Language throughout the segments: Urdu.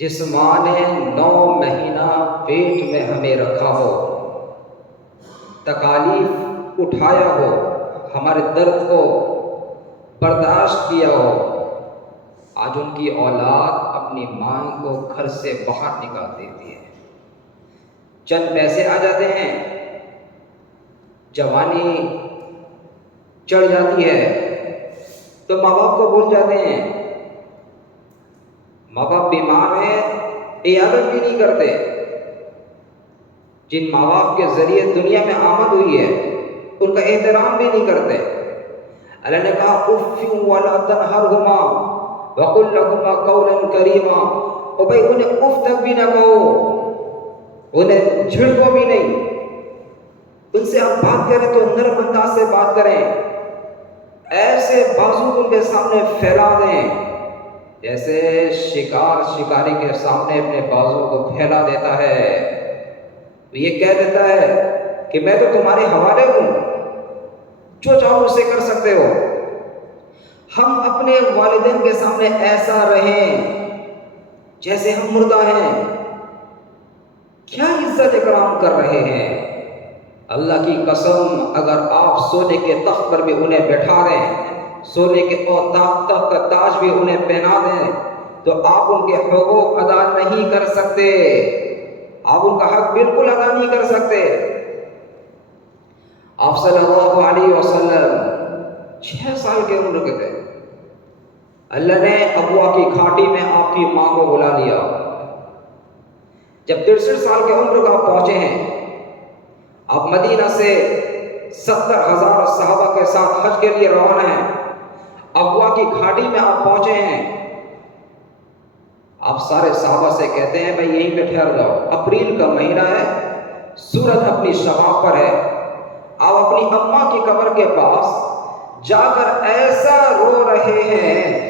جس ماں نے 9 مہینہ پیٹ میں ہمیں رکھا ہو، تکالیف اٹھایا ہو، ہمارے درد کو برداشت کیا ہو، آج ان کی اولاد اپنی ماں کو گھر سے باہر نکال دیتی ہے۔ چند پیسے آ جاتے ہیں، جوانی چڑھ جاتی ہے تو ماں باپ کو بھول جاتے ہیں۔ ماں باپ بیمار ہیں، عیادت بھی نہیں کرتے۔ جن ماں باپ کے ذریعے دنیا میں آمد ہوئی ہے ان کا احترام بھی نہیں کرتے۔ اللہ نے کہا اف ولا تنہرہما وقل لہما قولا کریما، او بھائی انہیں اف تک بھی نہ کہو، انہیں جھڑکو بھی نہیں۔ ان سے آپ بات کریں تو نرم انداز سے بات کریں، ایسے بازو ان کے سامنے پھیلا دیں جیسے شکار شکاری کے سامنے اپنے بازو کو پھیلا دیتا ہے، تو یہ کہہ دیتا ہے کہ میں تو تمہارے حوالے ہوں، جو چاہو اسے کر سکتے ہو۔ ہم اپنے والدین کے سامنے ایسا رہیں جیسے ہم مردہ ہیں۔ کیا عزت اکرام کر رہے ہیں؟ اللہ کی قسم، اگر آپ سونے کے تخت پر بھی انہیں بٹھا دیں، سونے کے تخت کا تاج بھی انہیں پہنا دیں، تو آپ ان کے حقوق ادا نہیں کر سکتے، آپ ان کا حق بالکل ادا نہیں کر سکتے۔ آپ صلی اللہ علیہ وسلم 6 سال کے عمر کے تھے، اللہ نے ابوا کی کھاٹی میں آپ کی ماں کو بلا لیا۔ جب 63 سال کے عمر کا آپ پہنچے ہیں، آپ مدینہ سے 70,000 صحابہ کے ساتھ حج کے لیے روانہ ہیں، ابوا کی کھاٹی میں آپ پہنچے ہیں، آپ سارے صحابہ سے کہتے ہیں بھائی یہیں پہ ٹھہر جاؤ، اپریل کا مہینہ ہے، سورج اپنی شمال پر ہے، آپ اپنی اماں کی قبر کے پاس جا کر ایسا رو رہے ہیں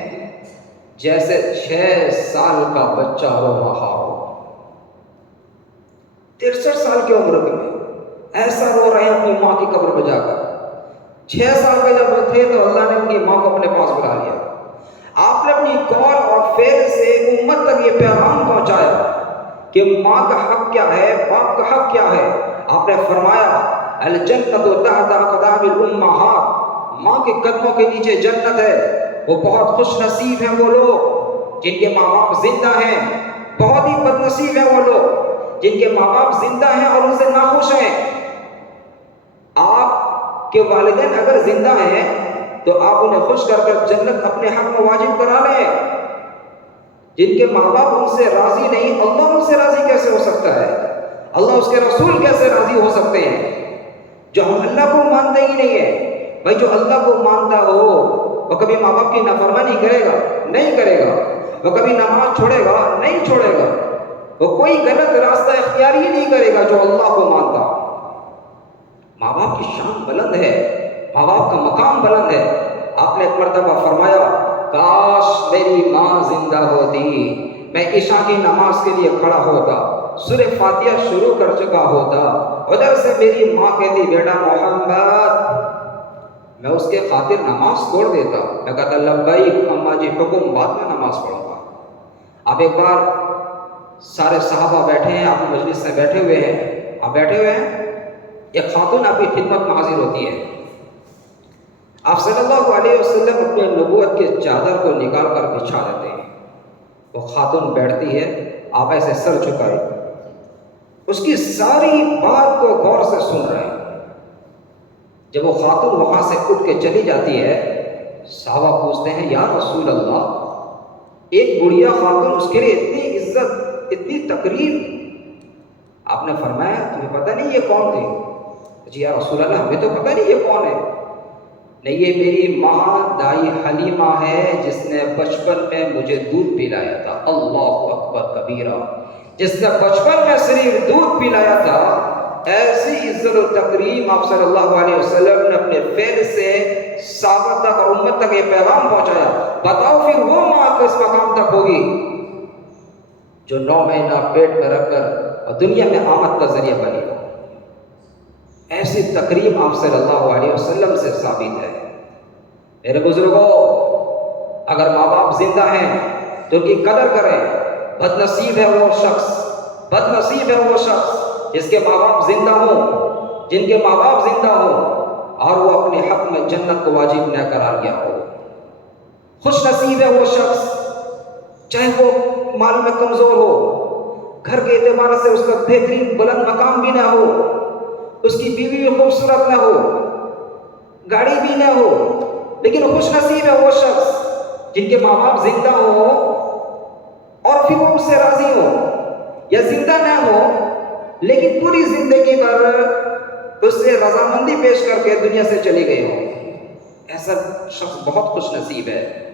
جیسے 6 سال کا بچہ رو رہا ہو۔ 63 سال کی عمر میں ایسا رو رہے ہیں اپنی ماں کی قبر پہ جا کر۔ 6 سال کے جب وہ تھے تو اللہ نے ان کی ماں کو اپنے پاس بلا لیا۔ آپ نے اپنی قول اور فعل سے امت تک یہ پیغام پہنچایا کہ ماں کا حق کیا ہے، باپ کا حق کیا ہے۔ آپ نے فرمایا الجنت تحت اقدام الامہات، ماں کے قدموں کے نیچے جنت ہے۔ وہ بہت خوش نصیب ہیں وہ لوگ جن کے ماں باپ زندہ ہیں، بہت ہی بد نصیب ہیں وہ لوگ جن کے ماں باپ زندہ ہیں اور ان سے ناخوش ہیں۔ آپ کے والدین اگر زندہ ہیں تو آپ انہیں خوش کر کر جنت اپنے حق میں واجب کرا لیں۔ جن کے ماں باپ ان سے راضی نہیں، اللہ ان سے راضی کیسے ہو سکتا ہے؟ اللہ اس کے رسول کیسے راضی ہو سکتے ہیں؟ جو ہم اللہ کو مانتے ہی نہیں ہے۔ بھائی جو اللہ کو مانتا ہو وہ کبھی ماں باپ کی نافرمانی کرے گا؟ نہیں کرے گا۔ وہ کبھی نماز چھوڑے گا؟ نہیں چھوڑے گا۔ وہ کوئی غلط راستہ اختیار ہی نہیں کرے گا جو اللہ کو مانتا۔ ماں باپ کی شان بلند ہے، ماں باپ کا مقام بلند ہے۔ آپ نے ایک مرتبہ فرمایا کاش میری ماں زندہ ہوتی، میں عشاء کی نماز کے لیے کھڑا ہوتا، سورہ فاتحہ شروع کر چکا ہوتا، ادھر سے میری ماں کہتی بیٹا محمد، میں اس کے خاطر نماز چھوڑ دیتا۔ میں کہتا لبیک اماں جی، حکم، بعد میں نماز پڑھوں گا۔ آپ ایک بار سارے صحابہ بیٹھے ہیں، آپ مجلس میں بیٹھے ہوئے ہیں، آپ بیٹھے ہوئے ہیں، ایک خاتون آپ کی خدمت میں حاضر ہوتی ہے۔ آپ صلی اللہ علیہ وسلم اپنے نبوت کے چادر کو نکال کر بچھا دیتے ہیں۔ وہ خاتون بیٹھتی ہے، آپ ایسے سر جھکائے، اس کی ساری بات کو غور سے سن رہے ہیں۔ جب وہ خاتون وہاں سے اٹھ کے چلی جاتی ہے، صحابہ پوچھتے ہیں یا رسول اللہ، ایک بڑھیا خاتون، اس کے لیے اتنی عزت، اتنی تقریب۔ آپ نے فرمایا تمہیں پتہ نہیں یہ کون تھی؟ جی یا رسول اللہ ہمیں تو پتہ نہیں یہ کون ہے۔ نہیں، یہ میری ماں دائی حلیمہ ہے جس نے بچپن میں مجھے دودھ پلایا تھا۔ اللہ اکبر کبیرہ، جس نے بچپن میں صرف دودھ پلایا تھا۔ ایسی عزت و تکریم آپ صلی اللہ علیہ وسلم نے اپنے فعل سے صحابہ تک اور امت تک یہ پیغام پہنچایا۔ بتاؤ پھر وہ ماں کس مقام تک ہوگی جو 9 مہینہ پیٹ میں رکھ کر اور دنیا میں آمد کا ذریعہ بنی ہو۔ ایسی تقریب آپ صلی اللہ علیہ وسلم سے ثابت ہے۔ میرے بزرگوں، اگر ماں باپ زندہ ہیں تو ان کی قدر کریں، بد نصیب ہے وہ شخص، بد نصیب ہے وہ شخص جس کے ماں باپ زندہ ہوں، جن کے ماں باپ زندہ ہوں اور وہ اپنے حق میں جنت کو واجب نہ کرا لیا ہو۔ خوش نصیب ہے وہ شخص چاہے وہ مال میں کمزور ہو، گھر کے اعتبار سے اس کا بہترین بلند مقام بھی نہ ہو، اس کی بیوی بھی خوبصورت نہ ہو، گاڑی بھی نہ ہو، لیکن خوش نصیب ہے وہ شخص جن کے ماں باپ زندہ ہوں اور پھر وہ اس سے راضی ہو، یا زندہ نہ ہو لیکن پوری زندگی بھر اس سے رضامندی پیش کر کے دنیا سے چلی گئی ہو۔ ایسا شخص بہت خوش نصیب ہے۔